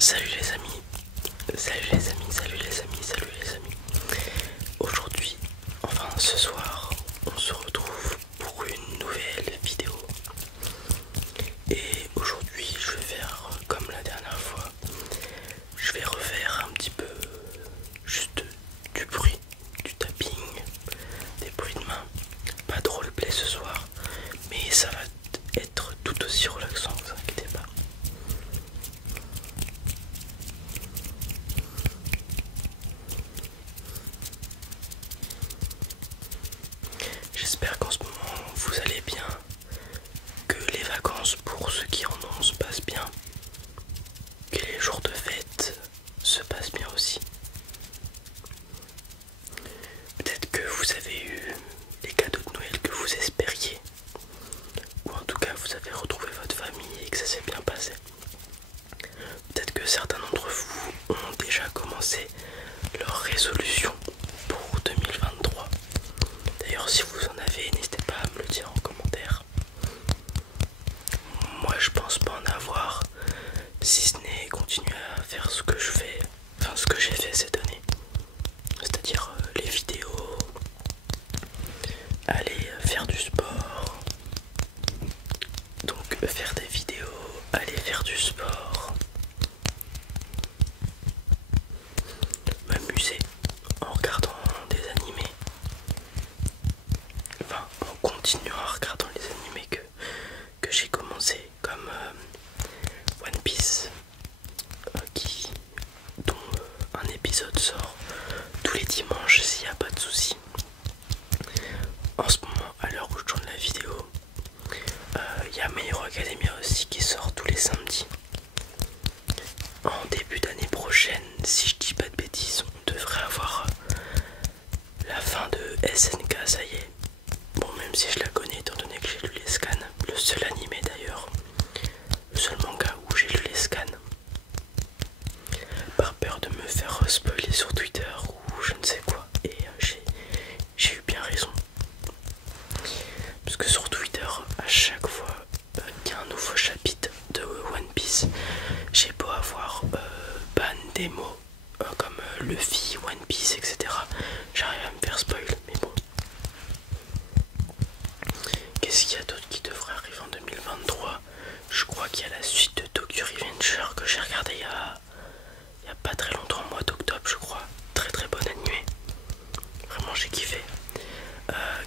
Salut les amis, salut les amis, salut les amis, salut les amis. Aujourd'hui, enfin ce soir, on se retrouve pour une nouvelle vidéo. Et aujourd'hui, je vais faire comme la dernière fois. Je vais refaire un petit peu juste du bruit, du tapping, des bruits de main. Pas de roleplay ce soir, mais ça va être tout aussi relaxant, vous inquiétez pas. J'espère qu'en ce moment vous allez bien, que les vacances pour ceux qui en ont se passent bien, que les jours de fête se passent bien aussi. Peut-être que vous avez eu les cadeaux de Noël que vous espériez, ou en tout cas vous avez retrouvé votre famille et que ça s'est bien passé. Peut-être que certains d'entre vous ont déjà commencé leur résolution pour 2023. D'ailleurs, si vous en avez, n'hésitez pas à me le dire en commentaire. Moi, je pense pas en avoir, si ce n'est continuer à faire ce que je fais, enfin ce que j'ai fait cette année. C'est-à-dire les vidéos, aller faire du sport. Donc faire des vidéos, aller faire du sport, m'amuser en regardant des animés, enfin en continuant à regarder les animés que j'ai commencé, comme One Piece, dont un épisode sort tous les dimanches s'il n'y a pas de soucis. En ce moment, à l'heure où je tourne la vidéo, il y a My Hero Academia aussi qui sort tous les samedis. En début d'année prochaine, si je dis pas de bêtises, on devrait avoir la fin de SNK, ça y est. Bon, même si je la connais étant donné que j'ai lu les scans, le seul animé d'ailleurs, le seul manga où j'ai lu les scans, par peur de me faire spoiler sur Twitter ou je ne sais quoi, et j'ai eu bien raison. Parce que sur Twitter, à chaque fois qu'il y a un nouveau chapitre de One Piece, j'ai beau avoir ban des mots comme Luffy, One Piece, etc. J'arrive à me faire spoil, mais bon. Qu'est-ce qu'il y a d'autre qui devrait arriver en 2023? Je crois qu'il y a la suite de Tokyo Revenger que j'ai regardé il y a pas très longtemps, au mois d'octobre je crois. Très très bon animé. Vraiment j'ai kiffé.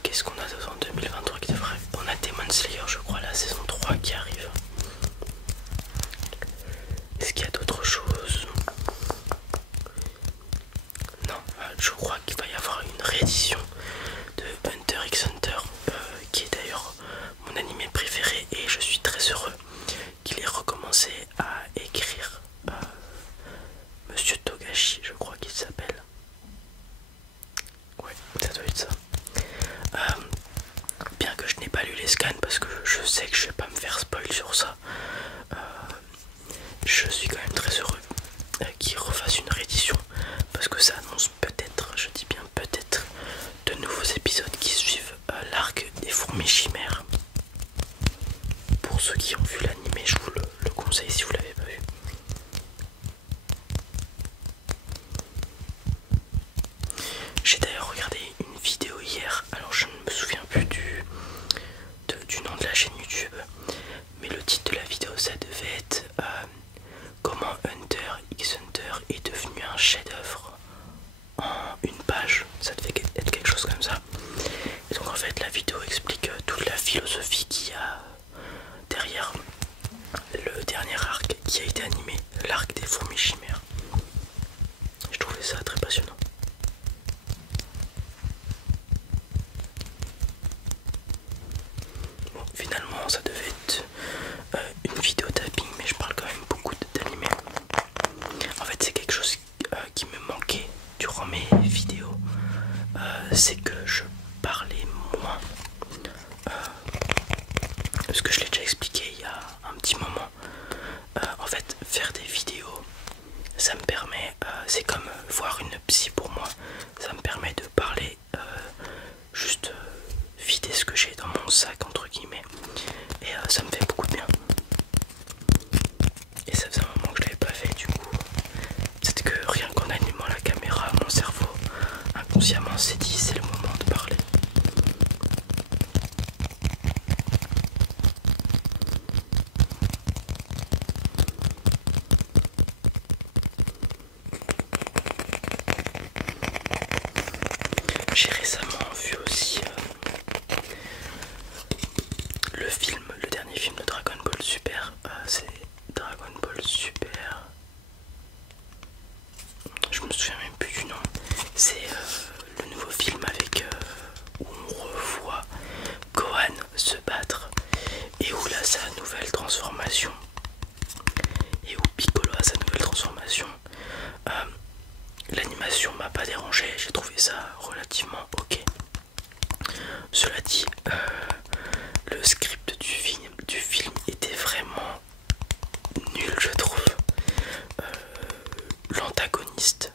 Qu'est-ce qu'on a d'autre en 2023 qui devrait arriver? On a Demon Slayer je crois, la saison 3 qui arrive. Est-ce qu'il y a d'autres choses? Non, je crois qu'il va y avoir une réédition de Hunter x Hunter, qui est d'ailleurs mon animé préféré, et je suis très heureux qu'il ait recommencé à écrire Monsieur Togashi, je crois qu'il s'appelle. Ouais, ça doit être ça. Bien que je n'ai pas lu les scans parce que je sais que je vais pas me faire spoil sur ça, je suis quand même très heureux qu'il refasse une réédition parce que ça annonce peut-être, je dis bien peut-être, de nouveaux épisodes qui suivent l'arc des fourmis chimères. Pour ceux qui ont vu l'animé, je vous le conseille si vous l'avez pas vu. J'ai d'ailleurs regardé une vidéo hier, alors je ne me souviens plus du nom de la chaîne YouTube, mais le titre de la vidéo ça devait être comment Hunter x Hunter est devenu un chef-d'œuvre en une page, ça devait être quelque chose comme ça. Et donc en fait la vidéo explique toute la philosophie qu'il y a derrière le dernier arc qui a été animé, l'arc des fourmis chimères. Je trouvais ça très passionnant. Bon, finalement ça devait être une vidéo tapping, mais je parle quand même beaucoup d'animé. En fait c'est quelque chose qui me manquait durant mes vidéos, c'est que je parlais moins. Parce que je l'ai déjà expliqué il y a un petit moment. En fait faire des vidéos j'ai trouvé ça relativement ok. Cela dit, le script du film était vraiment nul, je trouve. L'antagoniste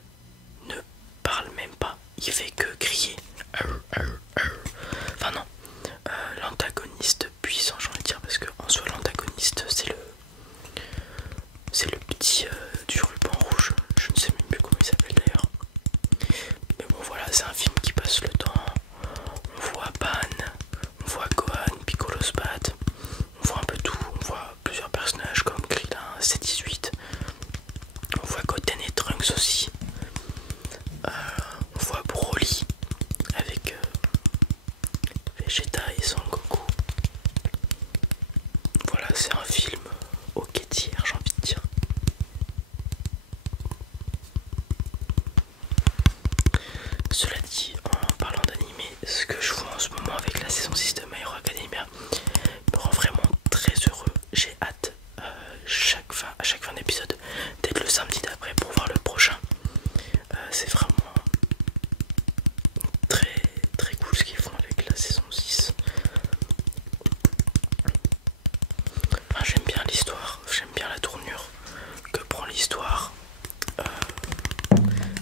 ne parle même pas, il fait que crier. Enfin non, l'antagoniste puissant, j'ai envie de dire, parce que en soi l'antagoniste c'est le petit du ruban rouge, je ne sais même plus comment il s'appelle d'ailleurs. Mais bon voilà, c'est un film qui passe le temps. On voit Pan, on voit Gohan, Piccolo Spat, on voit un peu tout, on voit plusieurs personnages comme Krillin, C18, on voit Goten et Trunks aussi, on voit Broly avec Vegeta et Son Goku. Voilà, c'est un film ok tiers, j'ai envie de dire. Cela dit, en parlant d'anime, ce que je vois en ce moment avec la saison 6 de My Hero Academia me rend vraiment très heureux. J'ai hâte à chaque fin d'épisode d'être le samedi d'après pour voir le prochain. C'est vraiment très très cool ce qu'ils font avec la saison 6. Enfin, j'aime bien l'histoire, j'aime bien la tournure que prend l'histoire.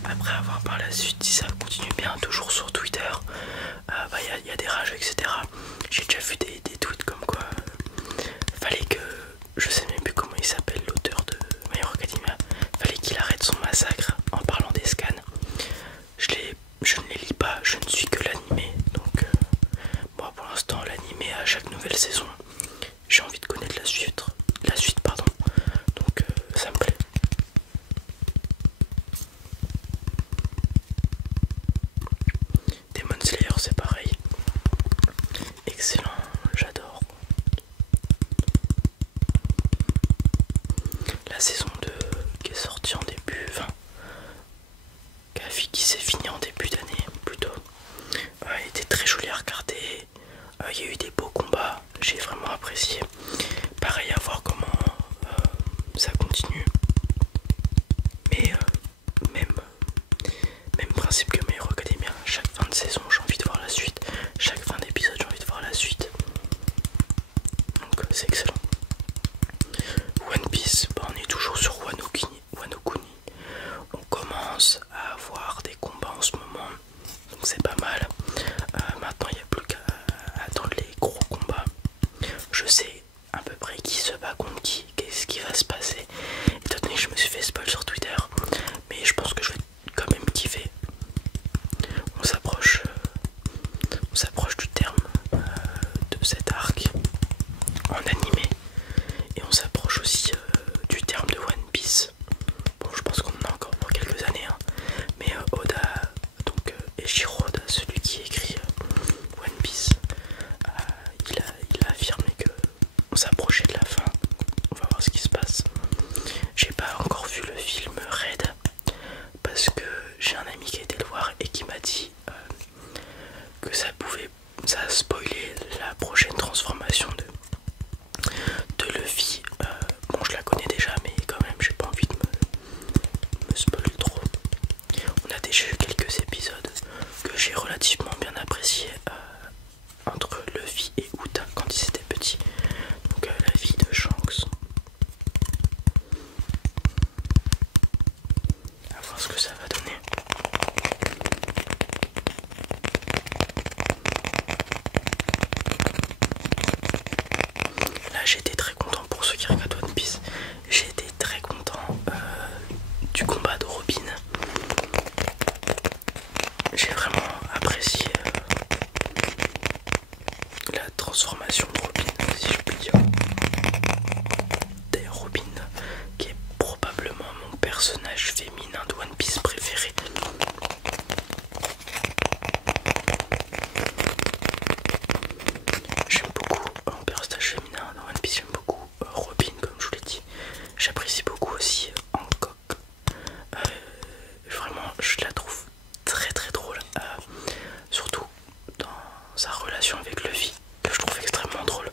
Après avoir par la suite, si ça continue bien, toujours sur Twitter, y a des rages, etc. J'ai déjà vu des tweets comme quoi fallait que, je sais même plus comment il s'appelle, l'auteur de My Hero Academia, fallait qu'il arrête son massacre en parlant des scans. Je ne les lis pas, je ne suis que l'animé, donc moi pour l'instant l'animé à chaque nouvelle saison, j'ai envie de connaître la suite pardon, donc ça me plaît. Demon Slayer c'est pareil, excellent, j'adore. La saison 2 qui est sortie en début, qui s'est finie en début d'année plutôt, elle était très jolie à regarder, il y a eu des beaux combats, j'ai vraiment apprécié. Pareil, à voir comment ça continue, mais même principe que My Hero Academia, chaque fin de saison j'ai envie de voir la suite, chaque fin d'épisode j'ai envie de voir la suite, donc c'est excellent. One Piece, on est toujours sur Wano Kuni. On commence à avoir des combats en ce moment, donc c'est pas mal. Maintenant il n'y a plus qu'à attendre les gros combats. Je sais à peu près qui se bat contre qui, qu'est-ce qui va se passer. Étant donné que je me suis fait spoil sur Twitter, mais je pense que je vais quand même kiffer. On s'approche du terme de cet arc en animé, et on s'approche aussi du terme de One Piece. Bon, je pense qu'on en a encore pour quelques années, hein. Mais Oda, donc Eiichiro Oda, celui qui écrit One Piece, il a affirmé que on s'approchait de la fin. On va voir ce qui se passe. J'ai pas encore vu le film Red parce que j'ai un ami qui a été le voir et qui m'a dit que ça spoilait la prochaine transformation de Luffy. Bon, je la connais déjà, mais quand même j'ai pas envie de me spoiler trop. On a déjà eu quelques épisodes que j'ai relativement bien appréciés entre Luffy et Uta quand ils étaient petits. Donc la vie de Shanks. À voir ce que ça va donner. Là j'étais très content, pour ceux qui regardent One Piece, j'étais très content du combat de Robin. J'ai vraiment apprécié la transformation de Robin, si je puis dire. D'ailleurs Robin, qui est probablement mon personnage féminin de One Piece préféré. J'aime beaucoup mon personnage féminin dans One Piece, j'aime beaucoup Robin, comme je vous l'ai dit. J'apprécie beaucoup aussi Hancock. Vraiment, je la trouve très très drôle, surtout dans sa relation avec Luffy, que je trouve extrêmement drôle.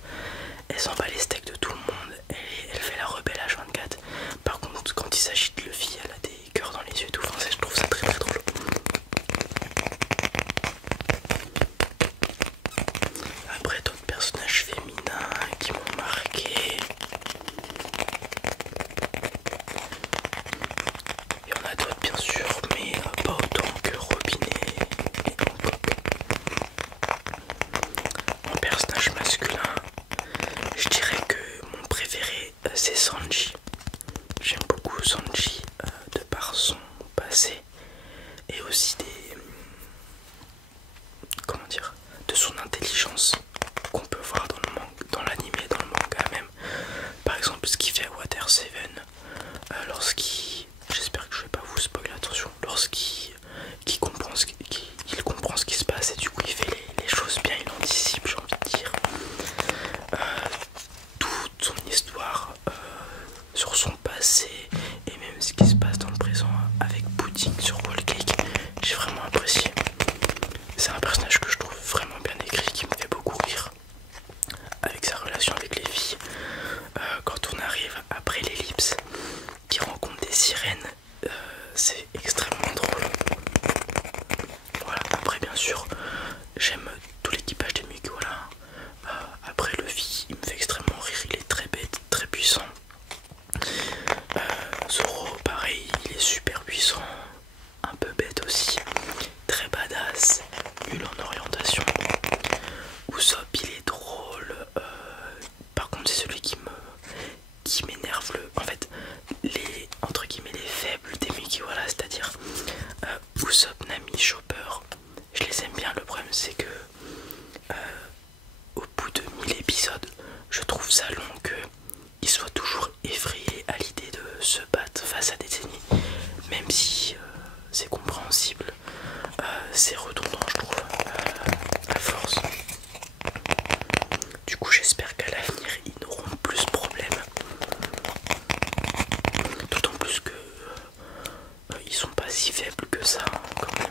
Elle s'en bat les steaks de tout le monde, elle fait la rebelle H24. Par contre, quand il s'agit de Luffy, elle a des cœurs dans les yeux et tout. Enfin, je trouve ça très très drôle. c'est Sanji. J'aime beaucoup Sanji de par son passé et aussi comment dire, de son intelligence qu'on peut voir dans l'anime et dans le manga même. Par exemple ce qu'il fait à Water 7 lorsqu'il, j'espère que je vais pas vous spoiler, attention, lorsqu'il comprend il comprend ce qui se passe et du coup il fait les choses bien, il anticipe, j'ai envie de dire. Toute son histoire sur son passé et même ce qui se passe dans le présent avec Pudding sur Whole Cake, j'ai vraiment apprécié. C'est un personnage que je trouve vraiment bien écrit, qui me fait beaucoup rire avec sa relation avec les filles. Quand on arrive après l'ellipse, qui rencontre des sirènes, c'est extrêmement drôle. Voilà, après bien sûr, j'aime tout l'équipage des Mugiwara. Voilà. Après Luffy, il me fait extrêmement rire, il est très bête, très puissant. Zoro, pareil, il est super puissant, un peu bête aussi, très badass, nul en orientation. Usopp, il est drôle. Par contre, c'est celui qui m'énerve en fait, les entre guillemets les faibles des Mugiwara, c'est-à-dire Usopp, Nami, Chopper. Je les aime bien. Le problème, c'est que au bout de 1000 épisodes, je trouve ça long qu'ils soient toujours effrayés à l'idée de se battre face à des ennemis, même si c'est compréhensible. C'est redondant, je trouve, à force. Du coup, j'espère qu'à l'avenir, ils n'auront plus ce problème. D'autant plus que ils sont pas si faibles que ça, quand même.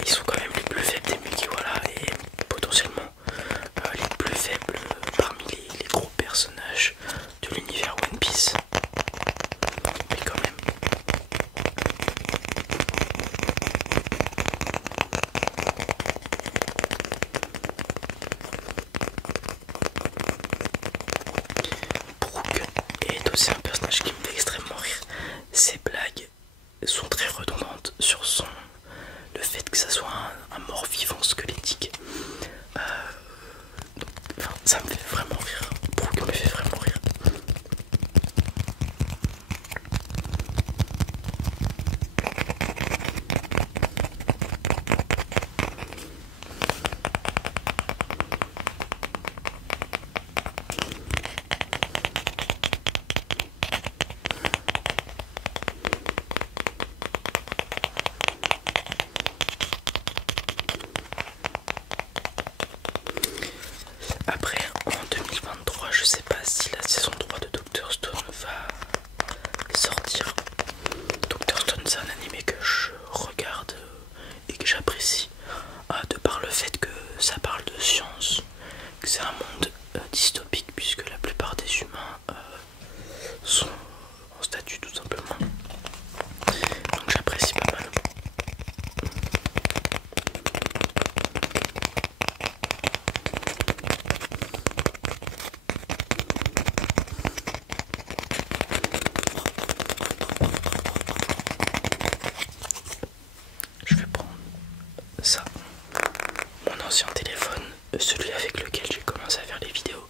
Ils sont quand même les plus faibles des Mugiwara et potentiellement les plus faibles parmi les gros personnages de l'univers One Piece. Mais quand même. Brook est aussi un personnage qui me fait extrêmement rire. Ses blagues sont très redondantes sur le fait que ça soit un mort-vivant squelettique. Enfin, ça me fait vraiment rire. Brook me fait vraiment rire. Après, en 2023, je sais pas si la saison 3 de Dr. Stone va sortir. Dr. Stone, c'est un animé que je regarde et que j'apprécie, de par le fait que ça parle de science, que c'est un monde dystopique puisque la plupart des humains sont en statut tout simplement. Donc j'apprécie pas mal. Je vais prendre ça, mon ancien téléphone, celui avec lequel j'ai commencé à faire les vidéos,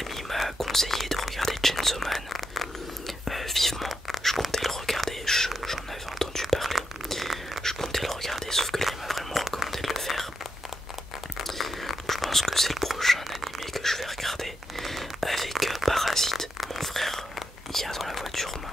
ami m'a conseillé de regarder Chainsaw Man vivement. Je comptais le regarder, j'en avais entendu parler. Je comptais le regarder, sauf que là il m'a vraiment recommandé de le faire. Donc je pense que c'est le prochain animé que je vais regarder avec Parasite. Mon frère hier dans la voiture m'a